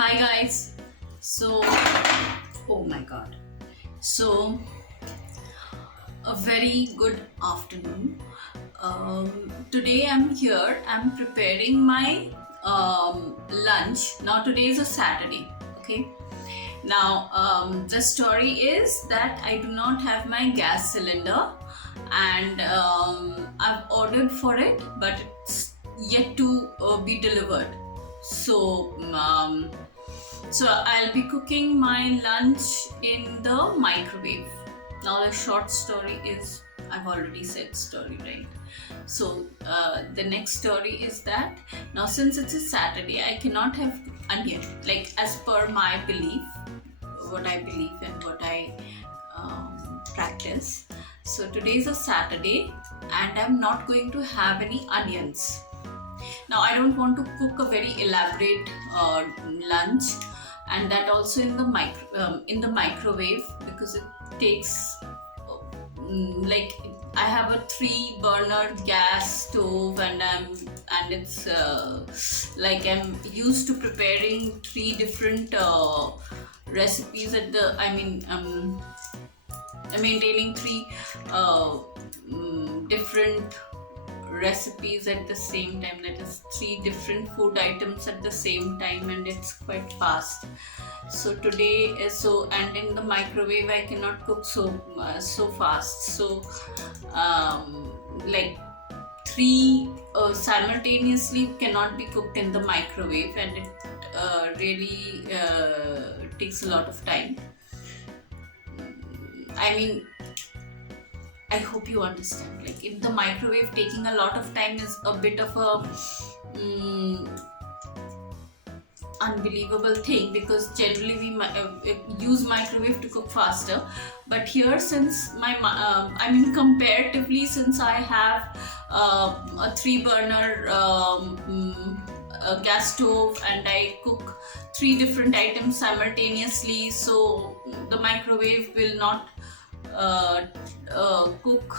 Hi guys. So, oh my god. So, a very good afternoon. Today I'm here. I'm preparing my lunch. Now today is a Saturday. Okay. Now the story is that I do not have my gas cylinder, and I've ordered for it, but it's yet to be delivered. So. So I'll be cooking my lunch in the microwave. Now the short story is, I've already said story, right? So the next story is that now since it's a Saturday, I cannot have onion. Like as per my belief, what I believe and what I practice. So today is a Saturday and I'm not going to have any onions. Now I don't want to cook a very elaborate lunch, and that also in the microwave, because it takes like I have a 3 burner gas stove, and it's like I'm used to preparing 3 different recipes at the I'm maintaining 3 different recipes at the same time, that is 3 different food items at the same time, and it's quite fast. So today is and in the microwave I cannot cook so fast. So like 3 simultaneously cannot be cooked in the microwave, and it really takes a lot of time. I hope you understand. Like in the microwave, taking a lot of time is a bit of a unbelievable thing, because generally we use microwave to cook faster. But here, since comparatively, since I have a 3 burner gas stove, and I cook 3 different items simultaneously, so the microwave will not cook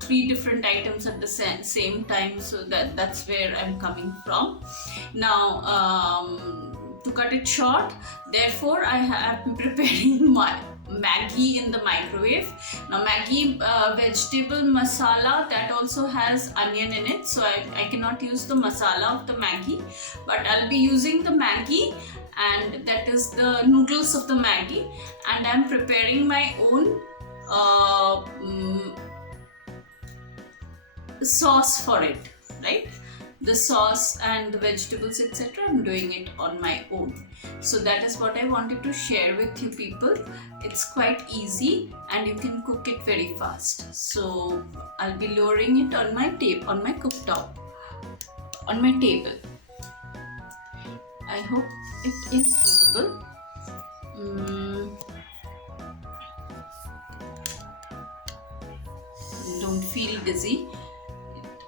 3 different items at the same time. So that's where I'm coming from. Now to cut it short, therefore I have been preparing my Maggi in the microwave. Now Maggi vegetable masala, that also has onion in it, so I cannot use the masala of the Maggi, but I'll be using the Maggi, and that is the noodles of the Maggi, and I'm preparing my own sauce for it, right? The sauce and the vegetables, etc., I'm doing it on my own. So that is what I wanted to share with you people. It's quite easy and you can cook it very fast. So I'll be lowering it on my cooktop, on my table. I hope it is visible. Don't feel dizzy.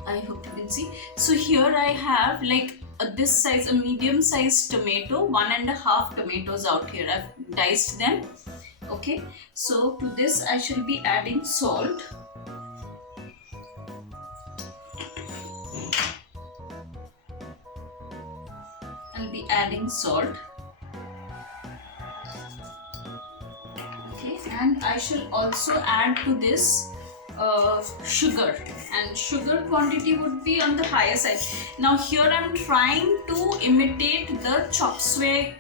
I hope you can see. So here I have like this size, a medium sized tomato, 1.5 tomatoes out here. I've diced them. Okay. So to this I shall be adding salt. I'll be adding salt. Okay. And I shall also add to this sugar, and sugar quantity would be on the higher side. Now here I'm trying to imitate the chop suey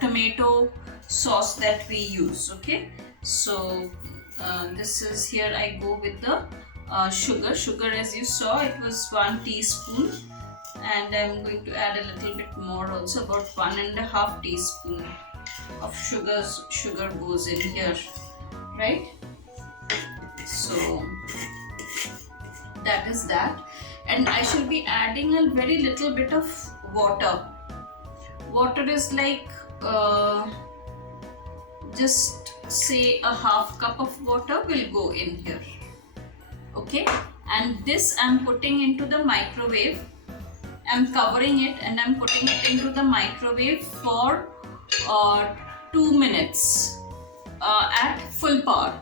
tomato sauce that we use. Okay, so this is, here I go with the sugar, as you saw, it was 1 teaspoon, and I'm going to add a little bit more also, about 1.5 teaspoon of sugar goes in here, right? So that is that, and I shall be adding a very little bit of water. Water is like just say a half cup of water will go in here. Okay, and this I'm putting into the microwave. I'm covering it and I'm putting it into the microwave for 2 minutes at full power.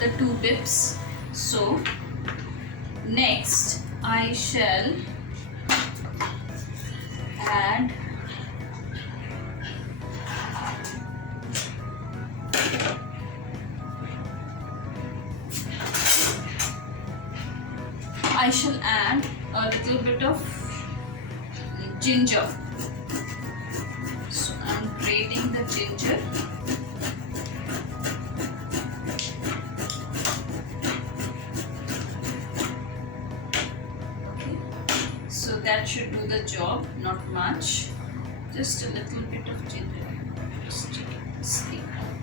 the 2 bits. So next I shall add a little bit of ginger. So I'm grating the ginger. Okay. So that should do the job, not much. Just a little bit of ginger. Just sneak out.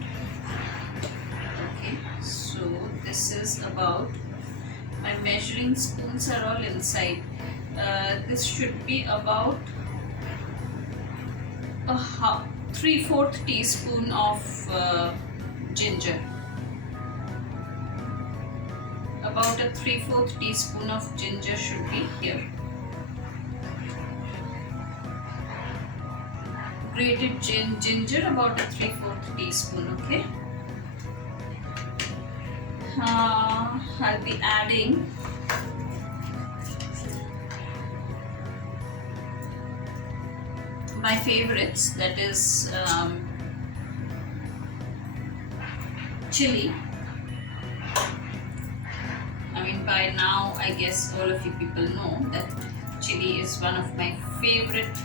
Okay, so this is about, my measuring spoons are all inside. This should be about a 3/4 teaspoon of ginger. About a 3/4 teaspoon of ginger should be here. Grated ginger, about a 3/4 teaspoon. Okay. I'll be adding my favorites, that is chili. I mean, by now I guess all of you people know that chili is one of my favorite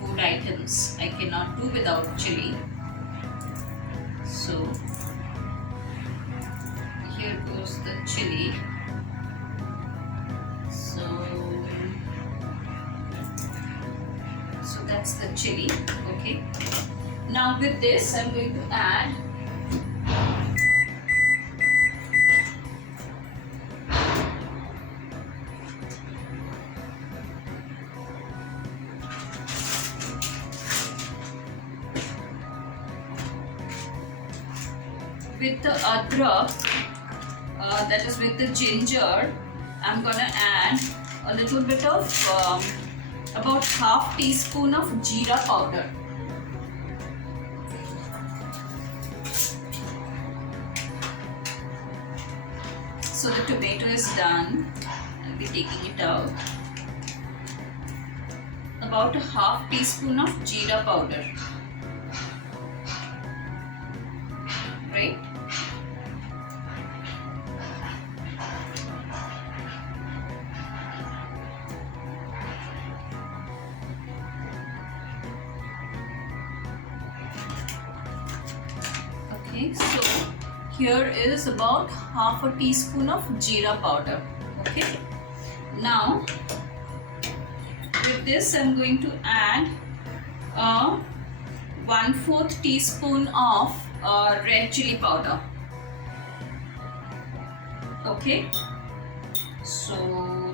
food items. I cannot do without chili. So here goes the chili. So that's the chili. Okay. Now with this I'm going to add with the adrak, that is with the ginger, I'm gonna add a little bit of about 1/2 teaspoon of jeera powder. So the tomato is done. I'll be taking it out. About a 1/2 teaspoon of jeera powder. Right? Okay, so here is about 1/2 teaspoon of jeera powder. Okay, now with this I'm going to add 1/4 teaspoon of red chili powder. Okay, so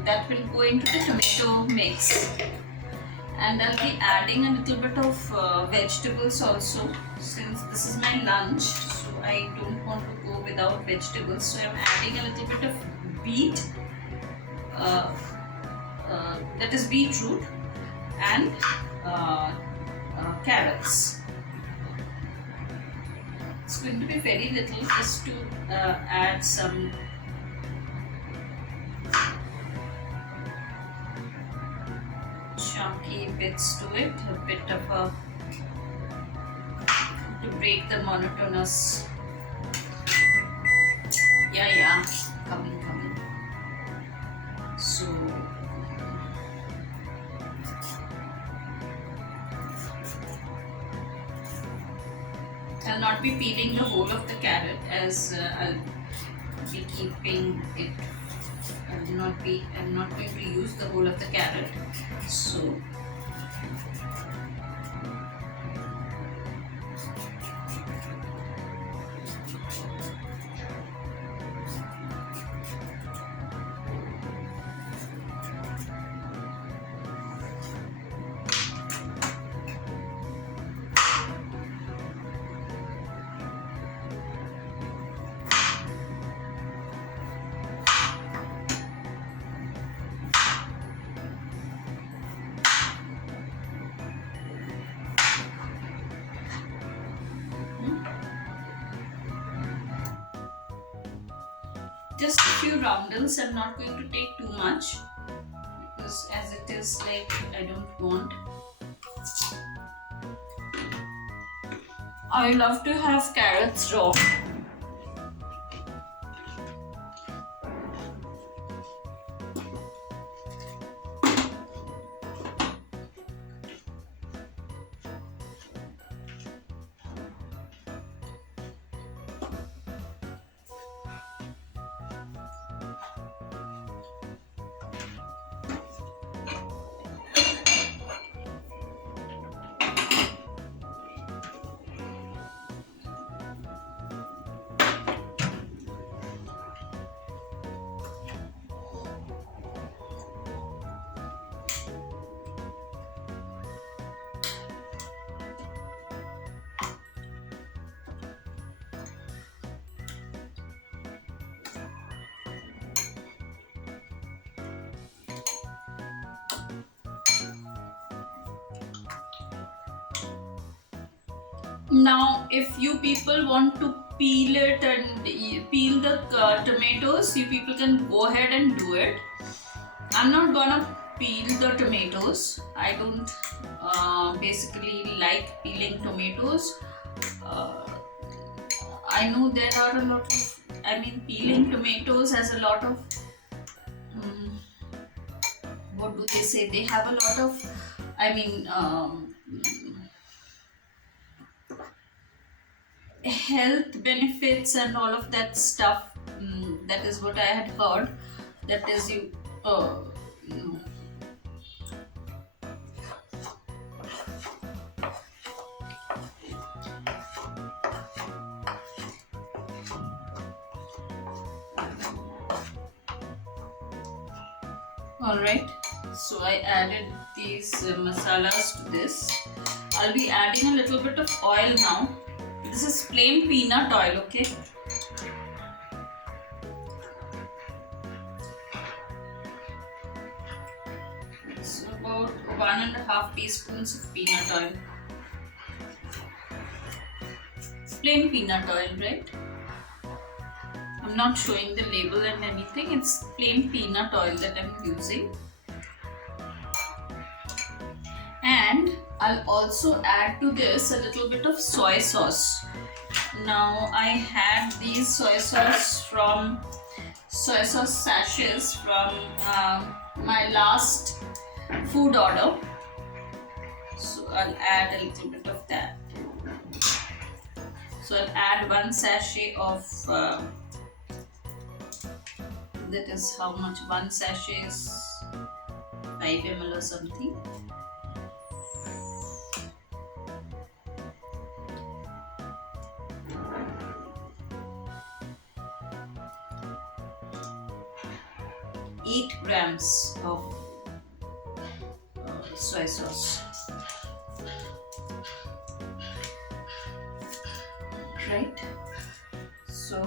that will go into the tomato mix, and I'll be adding a little bit of vegetables also, since this is my lunch, so I don't want to go without vegetables. So I'm adding a little bit of beet, that is beetroot, and carrots. It's going to be very little, just to add some chunky bits to it, a bit of a, to break the monotonous. Yeah, coming. So I'll not be peeling the whole of the carrot, as I'll be keeping it. I'm not going to use the whole of the carrot. So just a few roundels. I'm not going to take too much because as it is like I don't want. I love to have carrots raw. Now, if you people want to peel it and peel the tomatoes, you people can go ahead and do it. I'm not gonna peel the tomatoes. I don't basically like peeling tomatoes. I know there are a lot of, peeling tomatoes has a lot of, what do they say? They have a lot of, health benefits and all of that stuff. That is what I had heard. That is you. No. Alright, so I added these masalas to this. I'll be adding a little bit of oil now. This is plain peanut oil, okay? It's about 1.5 teaspoons of peanut oil. Plain peanut oil, right? I'm not showing the label and anything. It's plain peanut oil that I'm using. And I'll also add to this a little bit of soy sauce. Now I had these soy sauce sachets from my last food order. So I'll add a little bit of that. So I'll add 1 sachet of that is how much? 1 sachet is 5 ml or something. Eight grams of soy sauce. Right? So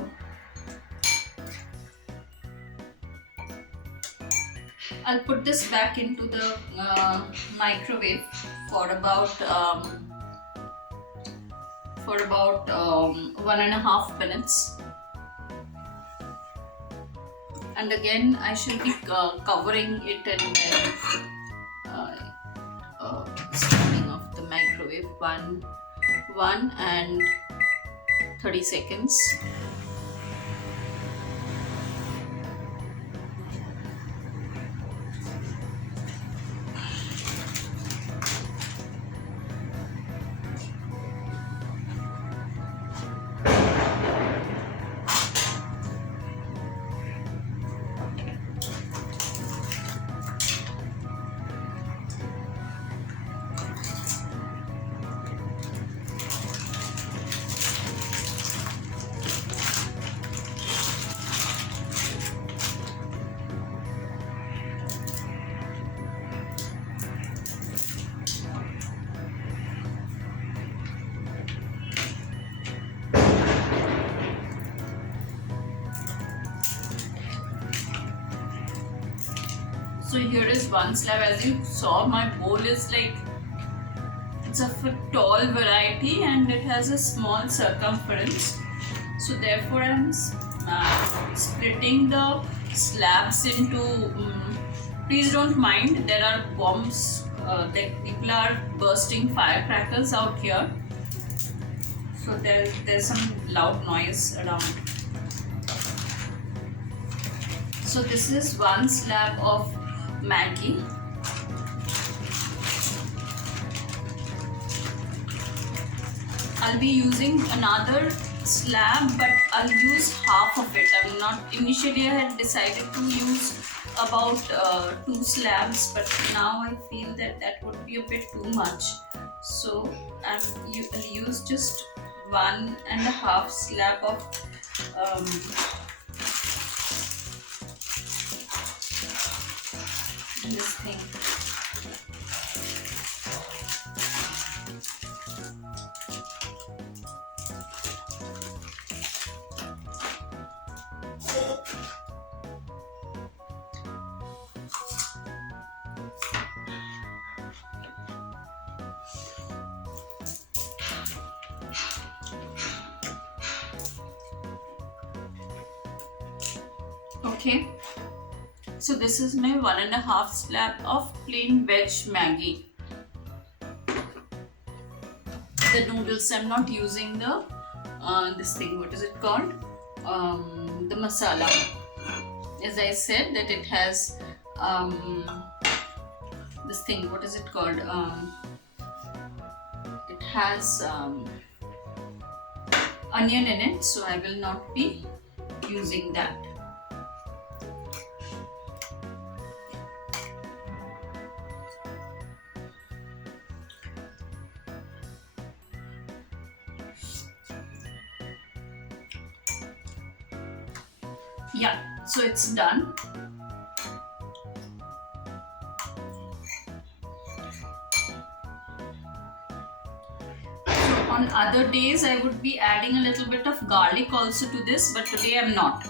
I'll put this back into the microwave for about 1.5 minutes. And again, I shall be covering it and starting off the microwave 1 and 30 seconds. So here is one slab. As you saw, my bowl is like, it's of a tall variety and it has a small circumference. So therefore I'm splitting the slabs into. Please don't mind. There are bombs. People are bursting firecrackers out here. So there's some loud noise around. So this is one slab of Maggi. I'll be using another slab, but I'll use half of it. I will not. Initially, I had decided to use about 2 slabs, but now I feel that would be a bit too much. So I'll use just 1.5 slab of this thing. Okay, so this is my 1.5 slab of plain veg Maggi. The noodles, I'm not using the this thing, what is it called? The masala. As I said, that it has this thing, what is it called? It has onion in it, so I will not be using that. Yeah, so it's done. So on other days I would be adding a little bit of garlic also to this, but today I'm not.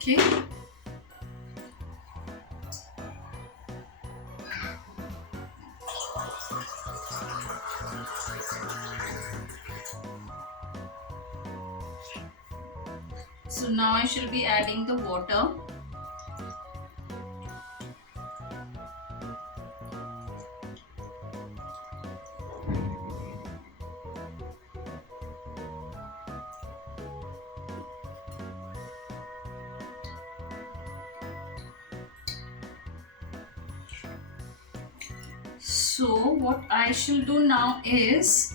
Okay. So now I shall be adding the water. So what I shall do now is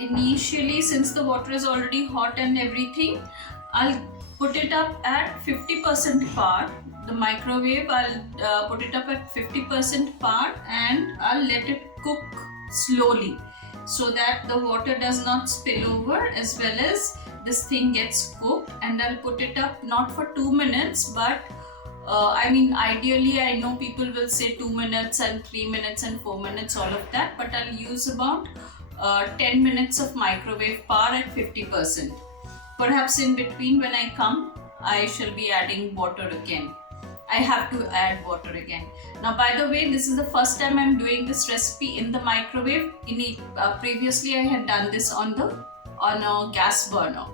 initially, since the water is already hot and everything, I'll put it up at 50% power. The microwave, I'll put it up at 50% power and I'll let it cook slowly so that the water does not spill over, as well as this thing gets cooked. And I'll put it up not for 2 minutes, but I mean, ideally, I know people will say 2 minutes and 3 minutes and 4 minutes, all of that, but I'll use about 10 minutes of microwave power at 50%. Perhaps in between, when I come, I shall be adding water again. I have to add water again. Now, by the way, this is the first time I'm doing this recipe in the microwave. Previously, I had done this on a gas burner,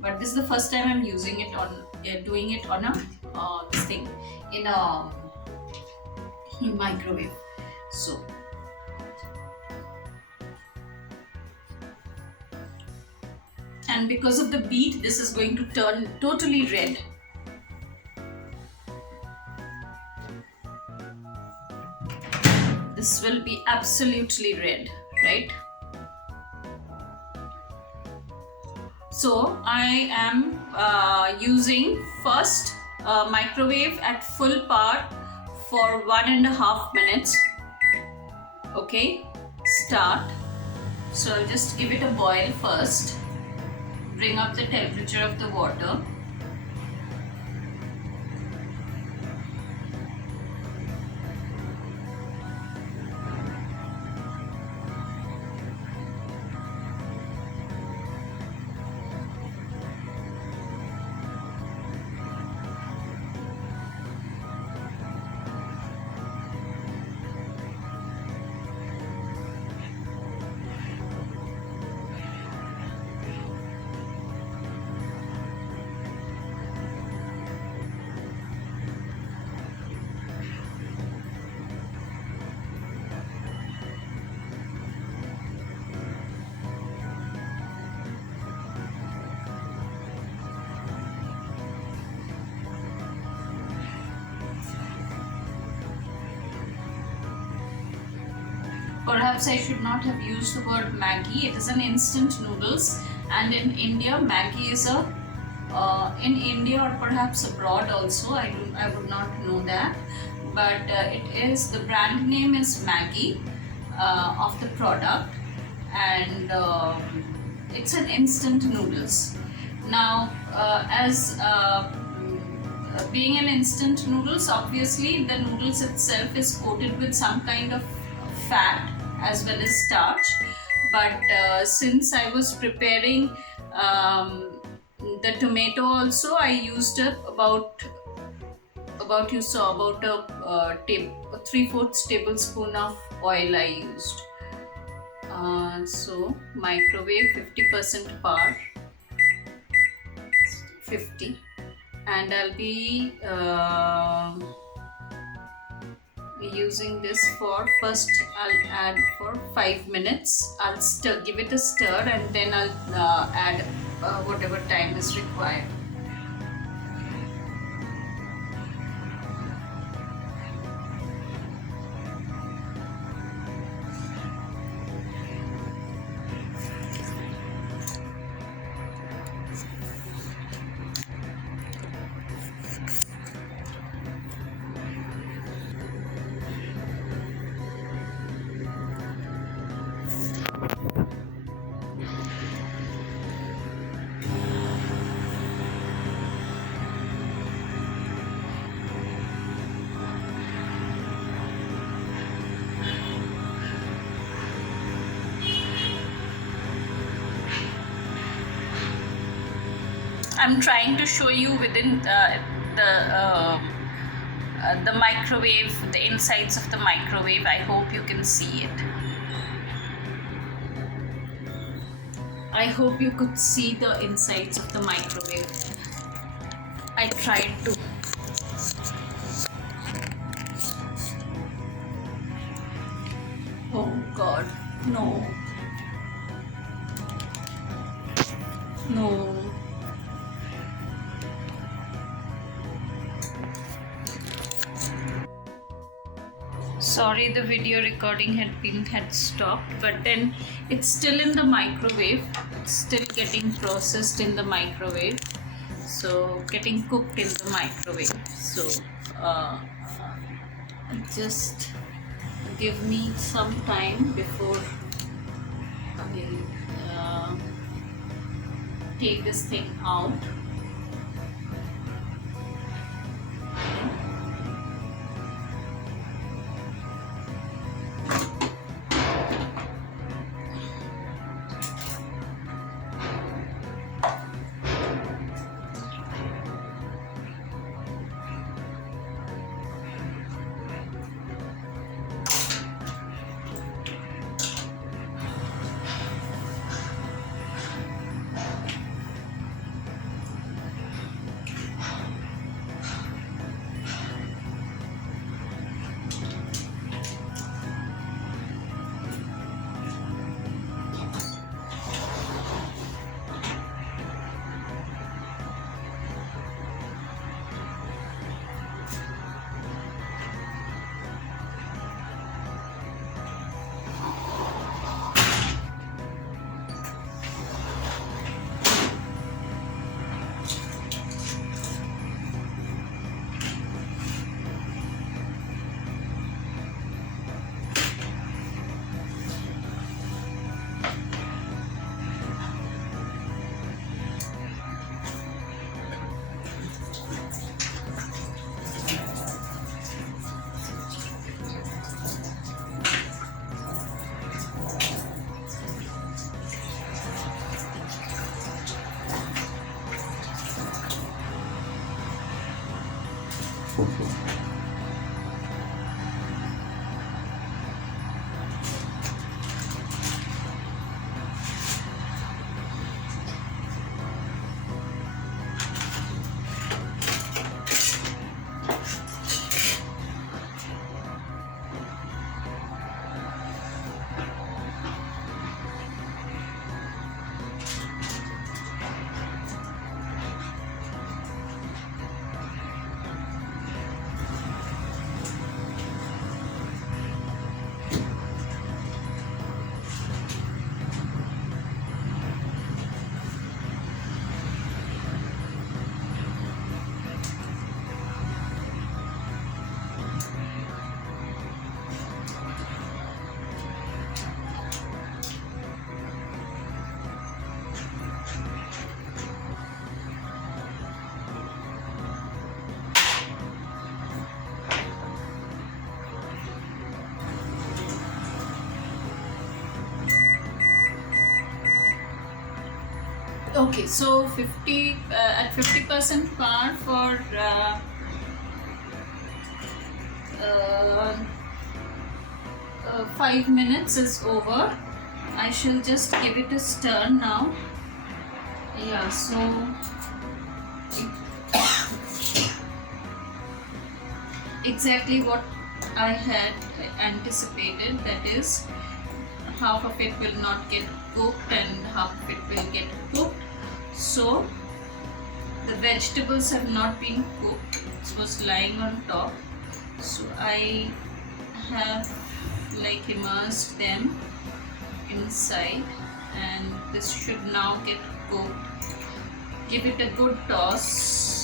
but this is the first time I'm using it on doing it on a this thing in a microwave. So and because of the beat, this is going to turn totally red. This will be absolutely red, right? So I am using first microwave at full power for 1.5 minutes. Okay, start. So I'll just give it a boil first. bring up the temperature of the water. Perhaps I should not have used the word Maggi. It is an instant noodles, and in India, Maggi is a in India or perhaps abroad also. I would not know that, but it is, the brand name is Maggi of the product, and it's an instant noodles. Now, as being an instant noodles, obviously the noodles itself is coated with some kind of fat as well as starch, but since I was preparing the tomato also, I used about you saw about a 3/4 tablespoon of oil I used. So microwave 50% power, 50, and I'll be using this for, first I'll add for 5 minutes. I'll give it a stir, and then I'll add whatever time is required. I'm trying to show you within the microwave, the insides of the microwave. I hope you can see it. I hope you could see the insides of the microwave. I tried to. Oh God, no. No. Sorry, the video recording had stopped, but then it's still in the microwave. It's still getting processed in the microwave, so getting cooked in the microwave. So just give me some time before I take this thing out. Okay, so 50 at 50% power for uh, 5 minutes is over. I shall just give it a stir now. Yeah, so exactly what I had anticipated, that is, half of it will not get cooked and half of it will get cooked. So the vegetables have not been cooked, it was lying on top, so I have like immersed them inside, and this should now get cooked. Give it a good toss.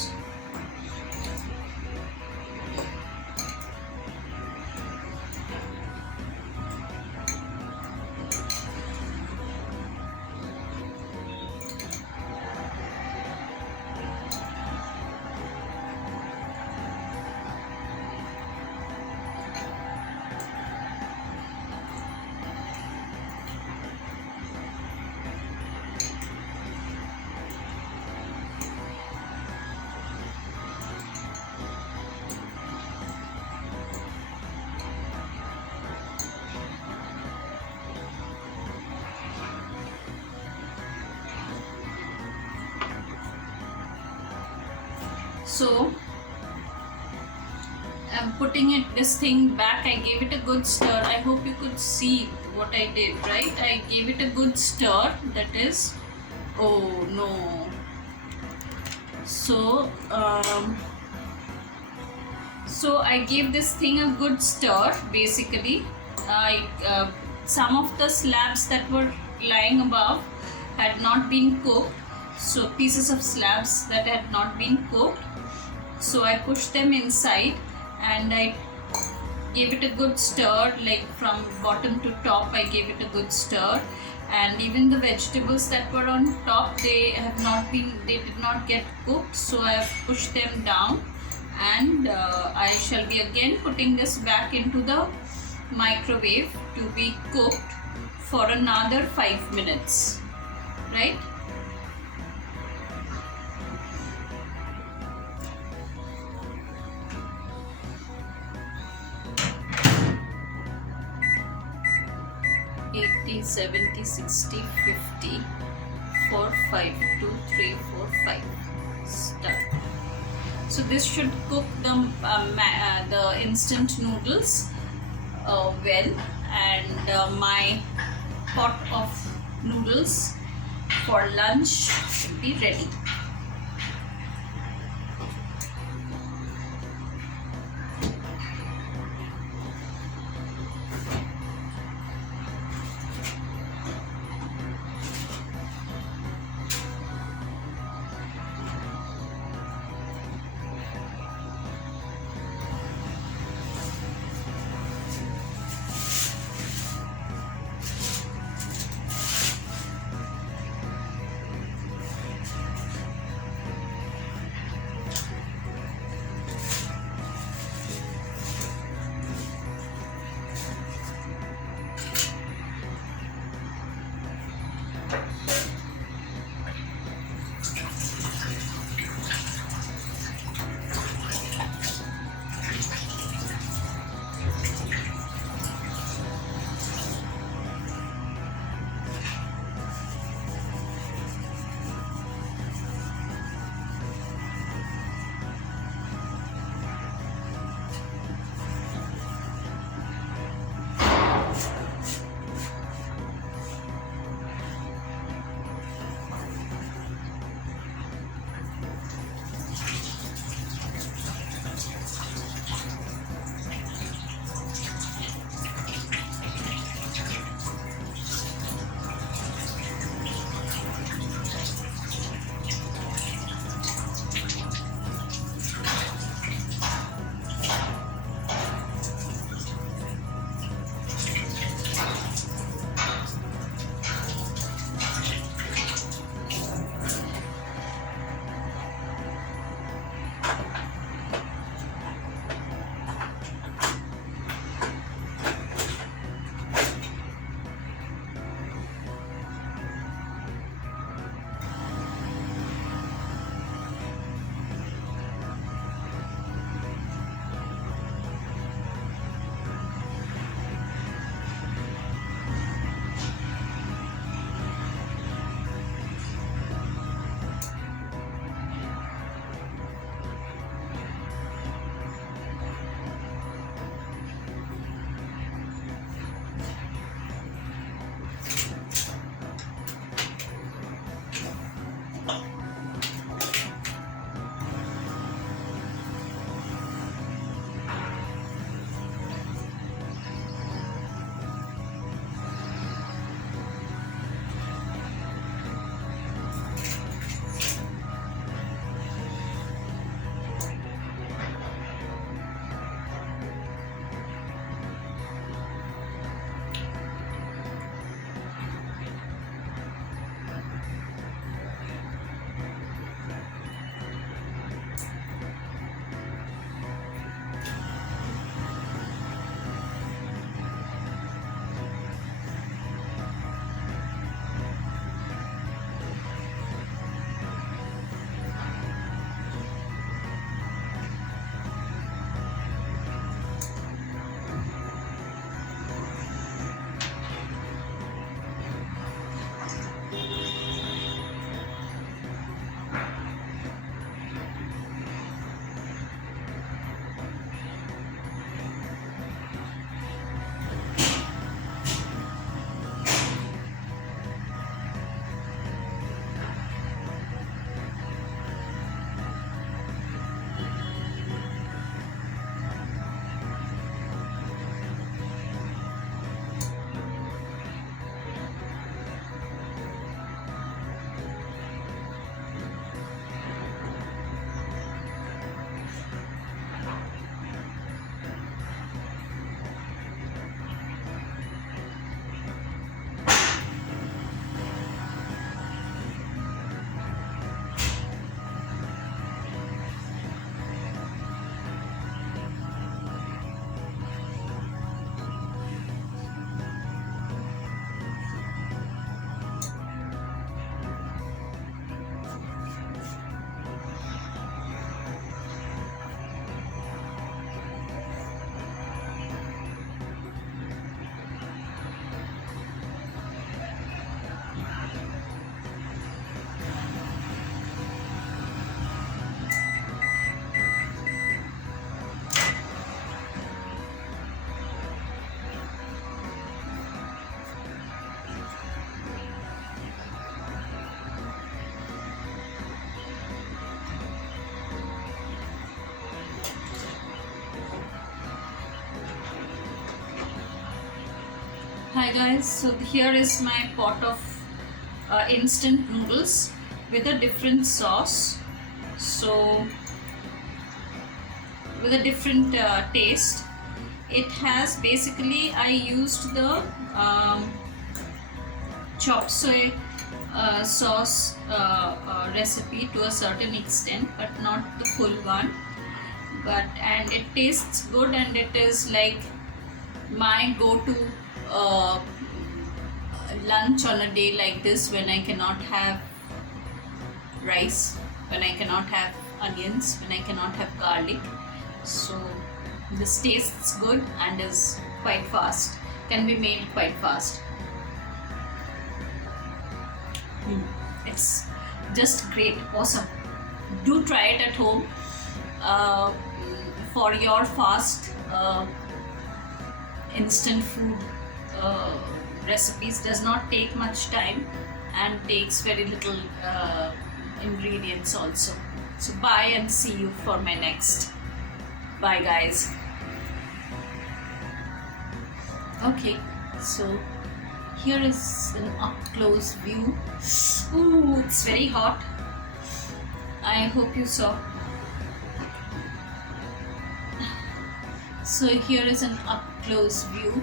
So I'm putting this thing back. I gave it a good stir. I hope you could see what I did, right? I gave it a good stir, that is, oh no. So I gave this thing a good stir. Basically, some of the slabs that were lying above had not been cooked. So pieces of slabs that had not been cooked. So I pushed them inside and I gave it a good stir, like from bottom to top I gave it a good stir, and even the vegetables that were on top, they did not get cooked, so I have pushed them down, and I shall be again putting this back into the microwave to be cooked for another 5 minutes, right? $80, $70, $60, $50, 4, 5, 2, 3, 4, 5. Start. So this should cook the instant noodles well, and my pot of noodles for lunch should be ready. guys, so here is my pot of instant noodles with a different sauce, so with a different taste. It has basically, I used the chop suey sauce recipe to a certain extent, but not the full one. And it tastes good, and it is like my go-to lunch on a day like this, when I cannot have rice, when I cannot have onions, when I cannot have garlic. So this tastes good and is quite fast, can be made quite fast. It's just great, awesome. Do try it at home for your fast instant food recipes. Does not take much time and takes very little ingredients also. So bye and see you for my next. Bye guys. Okay, so here is an up close view. Ooh, it's very hot. I hope you saw. So here is an up close view